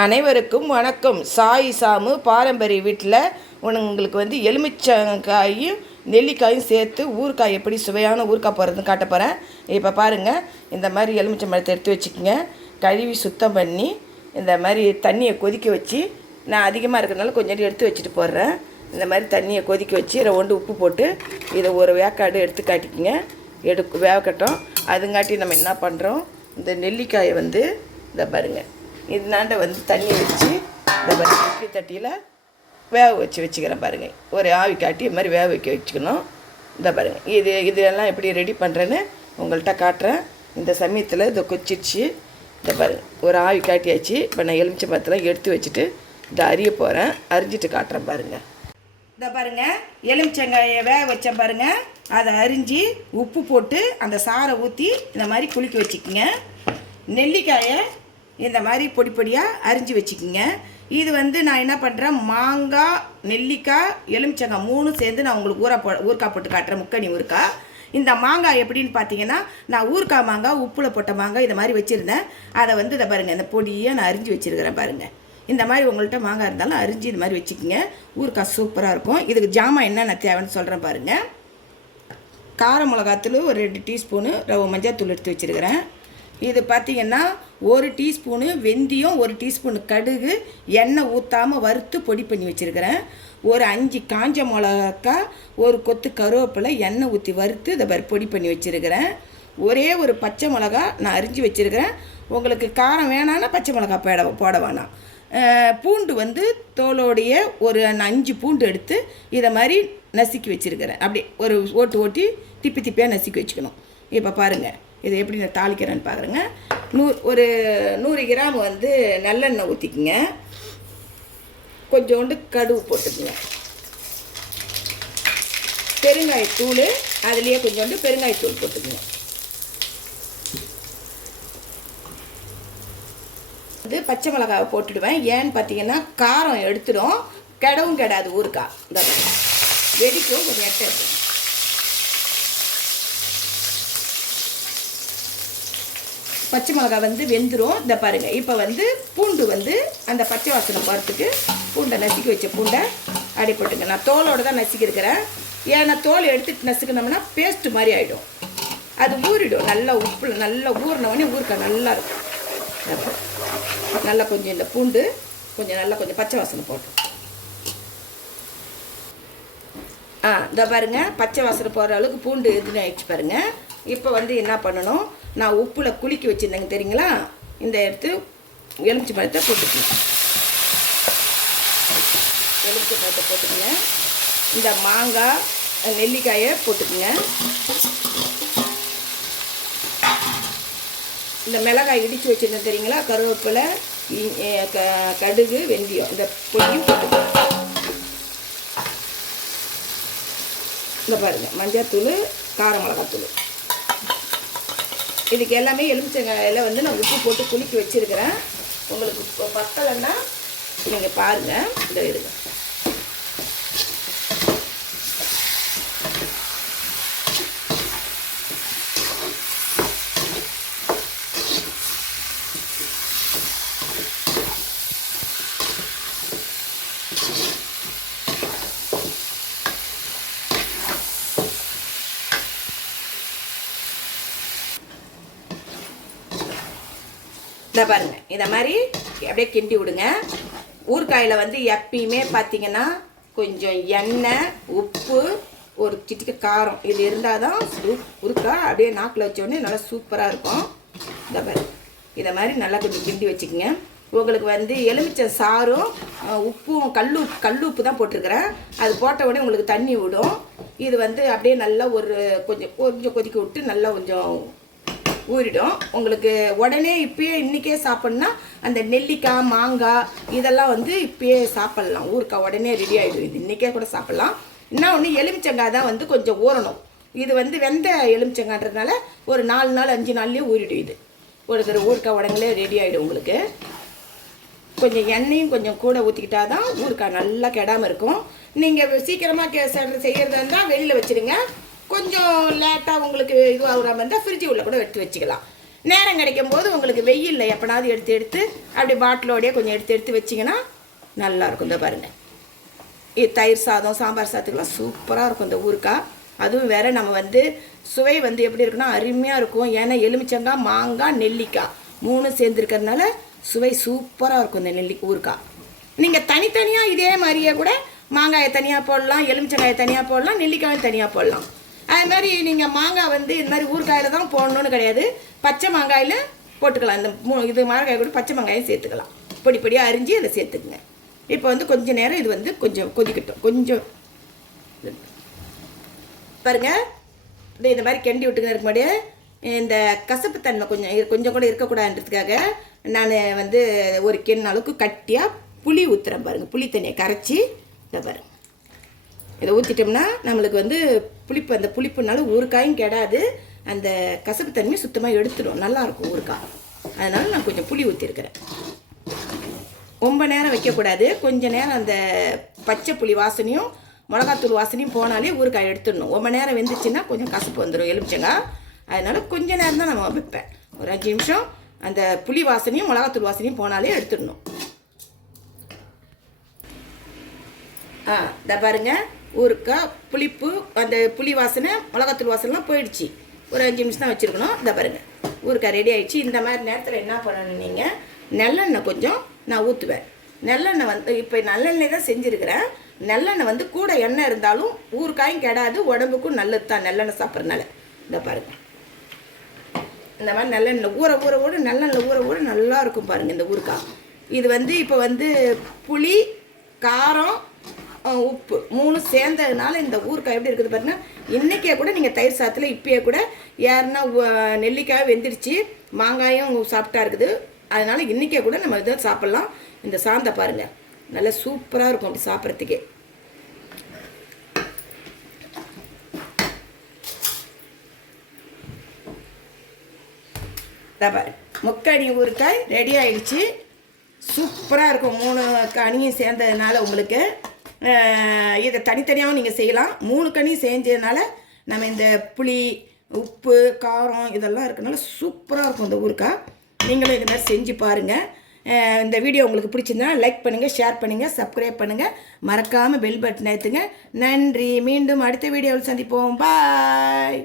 அனைவருக்கும் வணக்கம். சாய் சாமு பாரம்பரிய வீட்டில் உங்களுக்கு வந்து எலுமிச்சங்காயும் நெல்லிக்காயும் சேர்த்து ஊறுகாய் எப்படி சுவையான ஊறுகாய் போகிறதுன்னு காட்ட போகிறேன். இப்போ பாருங்கள், இந்த மாதிரி எலுமிச்சை பழத்தை எடுத்து வச்சுக்கோங்க. கழுவி சுத்தம் பண்ணி இந்த மாதிரி தண்ணியை கொதிக்க வச்சு, நான் அதிகமாக இருக்கிறதுனால கொஞ்சம் எடுத்து வச்சுட்டு போடுறேன். இந்த மாதிரி தண்ணியை கொதிக்க வச்சு ரெண்டு உப்பு போட்டு இதை ஒரு வேக்காடு எடுத்து காட்டிக்குங்க. வேகட்டும். அதுங்காட்டி நம்ம என்ன பண்ணுறோம், இந்த நெல்லிக்காயை வந்து இந்த பாருங்கள், இதனாண்ட வந்து தண்ணி வச்சு இந்த மாதிரி இட்லி தட்டியில் வேக வச்சுக்கிறேன். பாருங்கள், ஒரு ஆவி காட்டி இது மாதிரி வேக வச்சுக்கணும். இந்த பாருங்கள், இதெல்லாம் எப்படி ரெடி பண்ணுறேன்னு உங்கள்கிட்ட காட்டுறேன். இந்த சமயத்தில் இதை கொச்சிடுச்சு. இந்த பாருங்கள், ஒரு ஆவி காட்டியாச்சு. இப்போ நான் எலுமிச்சை பழத்தெல்லாம் எடுத்து வச்சுட்டு இதை அரிய போகிறேன். அரிஞ்சிட்டு காட்டுறேன். பாருங்கள், இந்த பாருங்கள், எலுமிச்சங்காயை வேக வச்சேன் பாருங்கள். அதை அரிஞ்சு உப்பு போட்டு அந்த சாறை ஊற்றி இந்த மாதிரி குளிக்க வச்சுக்கோங்க. நெல்லிக்காயை இந்த மாதிரி பொடி பொடியாக அரிஞ்சு வச்சுக்கோங்க. இது வந்து நான் என்ன பண்ணுறேன், மாங்காய், நெல்லிக்காய், எலுமிச்சங்காய் 3 சேர்ந்து நான் உங்களுக்கு ஊறுகாய் போட்டு காட்டுறேன். முக்கணி ஊறுகாய். இந்த மாங்காய் எப்படின்னு பார்த்தீங்கன்னா, நான் ஊறுகாய் மாங்காய், உப்பில் போட்ட மாங்காய் இதை மாதிரி வச்சுருந்தேன். அதை வந்து இதை பாருங்கள், இந்த பொடியாக நான் அரிஞ்சு வச்சுருக்கிறேன். பாருங்கள், இந்த மாதிரி உங்கள்கிட்ட மாங்காய் இருந்தாலும் அரிஞ்சு இது மாதிரி வச்சுக்கோங்க. ஊறுகாய் சூப்பராக இருக்கும். இதுக்கு ஜாமான் என்னென்ன தேவைன்னு சொல்கிறேன் பாருங்கள். கார மிளகாத்தூள் ஒரு 2 டீஸ்பூனு, மஞ்சள் எடுத்து வச்சுருக்கிறேன். இது பார்த்திங்கன்னா 1 டீஸ்பூனு வெந்தயம், 1 டீஸ்பூனு கடுகு, எண்ணெய் ஊற்றாமல் வறுத்து பொடி பண்ணி வச்சுருக்கிறேன். ஒரு 5 காஞ்ச மிளகா, ஒரு கொத்து கருவேப்பிலை எண்ணெய் ஊற்றி வறுத்து இதை பொடி பண்ணி வச்சுருக்கிறேன். ஒரே ஒரு பச்சை மிளகா நான் அரிஞ்சு வச்சுருக்கிறேன். உங்களுக்கு காரம் வேணான்னா பச்சை மிளகா போட வேணாம். பூண்டு வந்து தோலோடைய ஒரு 5 பூண்டு எடுத்து இதை மாதிரி நசுக்கி வச்சுருக்கிறேன். அப்படியே ஒரு ஓட்டி திப்பியாக நசுக்கி வச்சுக்கணும். இப்போ பாருங்கள், இதை எப்படி நான் தாளிக்கிறேன்னு பார்க்குறேங்க. ஒரு 100 கிராம் வந்து நல்லெண்ணெய் ஊற்றிக்குங்க. கொஞ்சோண்டு கடுகு போட்டுக்குங்க. பெருங்காயத்தூள், அதுலேயே கொஞ்சோண்டு பெருங்காயத்தூள் போட்டுக்குங்க. வந்து பச்சை மிளகாவை போட்டுடுவேன். ஏன்னு பார்த்தீங்கன்னா காரம் எடுத்துடும், கெடவும் கெடாது ஊறுகாய். இந்த வெடிக்கும், கொஞ்சம் எட்ட இருக்கும். பச்சை மிளகா வந்து வெந்துடும். இந்த பாருங்கள், இப்போ வந்து பூண்டு வந்து அந்த பச்சை வாசனை போகிறதுக்கு பூண்டை நசுக்கி வச்ச பூண்டை அடி போட்டுங்க. நான் தோலோடு தான் நசுக்கிருக்கிறேன். ஏன்னா தோல் எடுத்துட்டு நசுக்கினோம்னா பேஸ்ட்டு மாதிரி ஆகிடும். அது ஊறிடும். நல்லா உப்பு நல்லா ஊறினவுடனே ஊறுகாய் நல்லா இருக்கும். நல்லா கொஞ்சம் இந்த பூண்டு கொஞ்சம் பச்சை வாசனை போட்டோம். இந்த பாருங்கள், பச்சை வாசனை போகிற அளவுக்கு பூண்டு எதுன்னு ஆயிடுச்சு பாருங்கள். இப்போ வந்து என்ன பண்ணணும், நான் உப்பில் குளிக்க வச்சுருந்தேங்க தெரியுங்களா, இந்த எடுத்து எலுமிச்சை பழத்தை போட்டுக்கணும். எலுமிச்சை பழத்தை போட்டுக்கங்க. இந்த மாங்காய், நெல்லிக்காயை போட்டுக்குங்க. இந்த மிளகாய் இடித்து வச்சுருந்தேன் தெரியுங்களா, கருவேப்பிலை, கடுகு, வெந்தயம், இந்த பொடியும் போட்டுக்கணும். இந்த பாருங்கள், மஞ்சள்தூள், கார மிளகாத்தூள். இதுக்கு எல்லாமே எலுமிச்சங்காயில் வந்து நான் உப்பு போட்டு குளிக்க வச்சுருக்கிறேன். உங்களுக்கு இப்போ பத்தலைன்னா நீங்கள் பாருங்கள். இதை இருங்க. இந்த பாருங்கள், இதை மாதிரி அப்படியே கிண்டி விடுங்க. ஊறுகாயில் வந்து எப்பயுமே பார்த்தீங்கன்னா கொஞ்சம் எண்ணெய், உப்பு, ஒரு சிட்டிக்கு காரம், இது இருந்தால் தான் ஊறுகாய் அப்படியே நாக்கில் வச்சோடனே நல்லா சூப்பராக இருக்கும். இந்த பாருங்க, இதை மாதிரி நல்லா கொஞ்சம் கிண்டி வச்சுக்கோங்க. உங்களுக்கு வந்து எலுமிச்சை சாரும் உப்பும் கல் உப்பு தான் போட்டிருக்கிறேன். அது போட்ட உடனே உங்களுக்கு தண்ணி விடும். இது வந்து அப்படியே நல்லா கொஞ்சம் கொதிக்க விட்டு நல்லா கொஞ்சம் ஊறிடும். உங்களுக்கு உடனே இப்பயே இன்றைக்கே சாப்பிட்ணுன்னா அந்த நெல்லிக்காய், மாங்காய் இதெல்லாம் வந்து இப்பயே சாப்பிட்லாம். ஊறுகாய் உடனே ரெடி ஆகிடும். இது இன்றைக்கே கூட சாப்பிட்லாம். இன்னும் ஒன்று, எலுமிச்சங்காய் தான் வந்து கொஞ்சம் ஊறணும். இது வந்து வெந்த எலுமிச்சங்கான்றதுனால ஒரு 4 நாள் 5 நாள்லேயே ஊறிடும். இது ஒரு ஊறுகாய் உடனே ரெடி ஆகிடும். உங்களுக்கு கொஞ்சம் எண்ணெயும் கொஞ்சம் கூட ஊற்றிக்கிட்டா தான் ஊறுகாய் நல்லா கெடாமல் இருக்கும். நீங்கள் சீக்கிரமாக செய்கிறதா இருந்தால் வெளியில் வச்சுருங்க. கொஞ்சம் லேட்டாக உங்களுக்கு இதுவாகிற மாதிரி இருந்தால் ஃப்ரிட்ஜு உள்ளே கூட எடுத்து வச்சுக்கலாம். நேரம் கிடைக்கும் போது உங்களுக்கு வெயில்ல எப்பனாவது எடுத்து அப்படி பாட்டிலோடையே கொஞ்சம் எடுத்து வச்சிங்கன்னா நல்லாயிருக்கும். இந்த பாருங்கள், இது தயிர் சாதம் சாம்பார் சாதத்துக்கெலாம் சூப்பராக இருக்கும் இந்த ஊறுகாய். அதுவும் வேறு நம்ம வந்து சுவை வந்து எப்படி இருக்குன்னா அருமையாக இருக்கும். ஏன்னா எலுமிச்சங்காய், மாங்காய், நெல்லிக்காய் 3 சேர்ந்துருக்கிறதுனால சுவை சூப்பராக இருக்கும் இந்த ஊறுகாய். நீங்கள் தனித்தனியாக இதே மாதிரியே கூட மாங்காயை தனியாக போடலாம், எலுமிச்சங்காயை தனியாக போடலாம், நெல்லிக்காயும் தனியாக போடலாம். அது மாதிரி நீங்கள் மாங்காய் வந்து இந்த மாதிரி ஊறுகாயில் தான் போடணுன்னு கிடையாது, பச்சை மாங்காயில் போட்டுக்கலாம். இந்த இது மாங்காய் கூட பச்சை மாங்காயும் சேர்த்துக்கலாம். பொடியாக அரிஞ்சு அதை சேர்த்துக்குங்க. இப்போ வந்து கொஞ்சம் நேரம் இது வந்து கொஞ்சம் கொதிக்கட்டும். கொஞ்சம் பாருங்கள், இந்த மாதிரி கிண்டி விட்டுங்க. இருக்க முன்னாடியே இந்த கசப்பு தன்மை கொஞ்சம் கூட இருக்கக்கூடாதுன்றதுக்காக நான் வந்து ஒரு கிண்ண அளவுக்கு கட்டியாக புளி ஊற்றுறேன். பாருங்கள், புளி தண்ணியை கரைச்சி இதை பாருங்கள், இதை ஊற்றிட்டோம்னா நம்மளுக்கு வந்து புளிப்பு, அந்த புளிப்புனால ஊறுகாயும் கெடாது, அந்த கசப்பு தன்மையை சுத்தமாக எடுத்துடும், நல்லாயிருக்கும் ஊறுகாய். அதனால் நான் கொஞ்சம் புளி ஊற்றிருக்கிறேன். ரொம்ப நேரம் வைக்கக்கூடாது, கொஞ்சம் நேரம் அந்த பச்சை புளி வாசனையும் மிளகாத்தூள் வாசனையும் போனாலே ஊறுகாய் எடுத்துடணும். ரொம்ப நேரம் வெந்துச்சுன்னா கொஞ்சம் கசப்பு வந்துடும் எலுமிச்சங்காய். அதனால் கொஞ்சம் நேரம் தான் நம்ம வைப்பேன். ஒரு 5 நிமிஷம் அந்த புளி வாசனையும் மிளகாத்தூள் வாசனையும் போனாலே எடுத்துடணும். இதை பாருங்கள், ஊறுகாய் புளிப்பு, அந்த புளி வாசனை மிளகாத்தூள் வாசனைலாம் போயிடுச்சு. ஒரு 5 நிமிஷம் தான் வச்சுருக்கணும். இதை பாருங்கள், ஊறுகாய் ரெடி ஆகிடுச்சு. இந்த மாதிரி நேரத்தில் என்ன பண்ணணும், நீங்கள் நல்லெண்ணெய் கொஞ்சம் நான் ஊற்றுவேன். நல்லெண்ணெய் வந்து இப்போ நல்லெண்ணெய் தான் செஞ்சுருக்கிறேன். நல்லெண்ணெய் வந்து கூட எண்ணெய் இருந்தாலும் ஊறுகாயும் கெடாது, உடம்புக்கும் நல்லது தான் நல்லெண்ணெய் சாப்பிட்றதுனால. இந்த பாருங்கள், இந்த மாதிரி நல்லெண்ணெய் ஊற நல்லெண்ணெய் ஊற நல்லா இருக்கும் பாருங்கள் இந்த ஊறுகாய். இது வந்து இப்போ வந்து புளி, காரம், உப்பு 3 சேர்ந்ததுனால இந்த ஊறுகாய் எப்படி இருக்குது பாருங்கள். இன்றைக்கே கூட நீங்கள் தயிர் சாதத்தில் இப்பயே கூட யாருன்னா நெல்லிக்காய் வெந்துடுச்சு, மாங்காயும் சாப்பிட்டா இருக்குது, அதனால் இன்றைக்கே கூட நம்ம இதை சாப்பிட்லாம். இந்த சாந்தை பாருங்கள், நல்லா சூப்பராக இருக்கும் அப்படி சாப்பிட்றதுக்கே. பாரு, முக்கணி ஊறுகாய் ரெடி ஆகிடுச்சு. சூப்பராக இருக்கும் 3 கனியும் சேர்ந்ததுனால. உங்களுக்கு இதை தனித்தனியாகவும் நீங்கள் செய்யலாம். 3 கனி செஞ்சதுனால நம்ம இந்த புளி, உப்பு, காரம் இதெல்லாம் இருக்கனால சூப்பராக இருக்கும் இந்த ஊறுகாய். நீங்களும் இது மாதிரி செஞ்சு பாருங்கள். இந்த வீடியோ உங்களுக்கு பிடிச்சிருந்தா லைக் பண்ணுங்கள், ஷேர் பண்ணுங்கள், சப்ஸ்கிரைப் பண்ணுங்கள், மறக்காமல் பெல் பட்டன் அழுத்துங்க. நன்றி. மீண்டும் அடுத்த வீடியோவில் சந்திப்போம். பாய்.